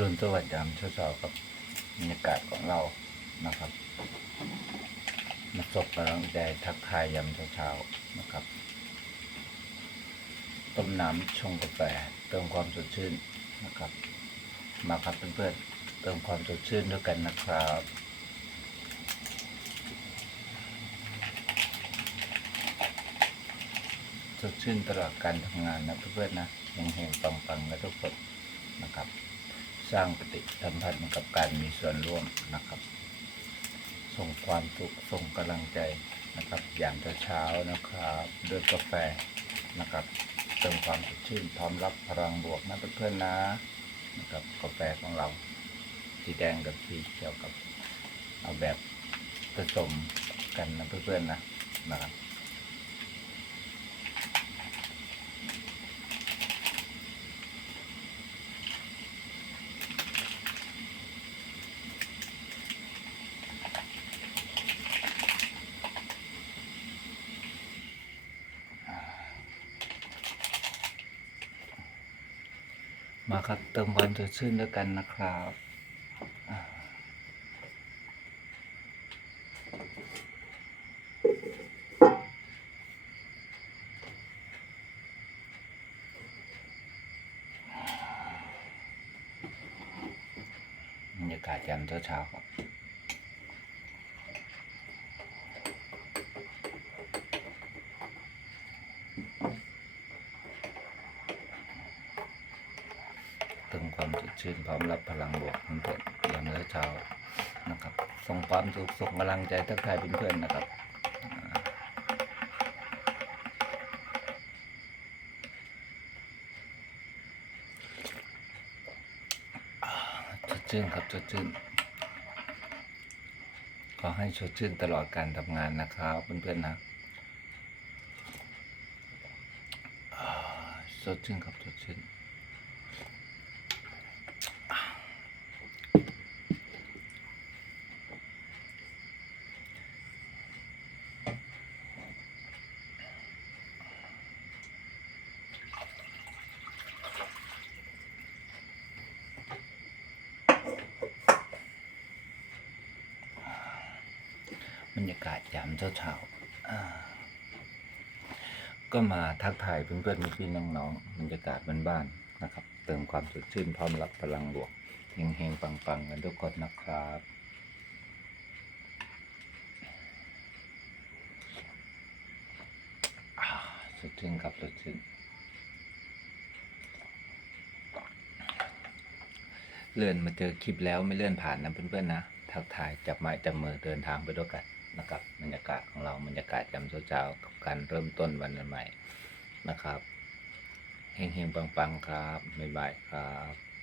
รุณสวัสดิ์ยามเช้าๆกับบรรยากาศของเรานะครับมาสบกำลังใจทักทายยามเช้าๆนะครับ ต้มน้ำชงกาแฟเติมความสดชื่นนะครับ มาครับเพื่อนๆเติมความสดชื่นด้วยกันนะครับสดชื่นตลอดการทำงานนะเพื่อนๆนะเฮงๆปังๆนะทุกคนนะครับ สร้างปฏิสัมพันธ์กับการมีส่วนร่วมนะครับ ส่งความสุขส่งกำลังใจนะครับ อย่างเช้าๆนะครับ ด้วยกาแฟนะครับเติมความสดชื่นพร้อมรับพลังบวกนะเพื่อนๆนะนะครับกาแฟของเรา สีแดงกับสีเขียวกับ เอาแบบผสมกันนะเพื่อนๆนะนะครับ มาครับเติมความสดชื่นด้วยกันนะครับบรรยากาศยามเช้าๆครับ เติมความสดชื่นพร้อมรับพลังบวกเพื่อนๆอย่างเช้านะครับ ส่งความสุขส่งกำลังใจทักทายเพื่อนๆนะครับสดชื่นครับสดชื่นขอให้สดชื่นตลอดการทำงานนะครับเพื่อนๆนะอ่าสดชื่นครับสดชื่น บรรยากาศยามเช้าๆก็มาทักทายเพื่อนๆพี่น้องๆบรรยากาศบ้านๆนะครับ เติมความสดชื่นพร้อมรับพลังบวกเฮงๆปังๆกันทุกคนนะครับสดชื่นครับสดชื่นเลื่อนมาเจอคลิปแล้วไม่เลื่อนผ่านนะเพื่อนๆนะ ทักทายจับไม้จับมือเดินทางไปด้วยกัน นะครับบรรยากาศของเราบรรยากาศยามเช้าๆกับการเริ่มต้นวันใหม่นะครับเฮงๆปังๆครับบ๊ายบายครับ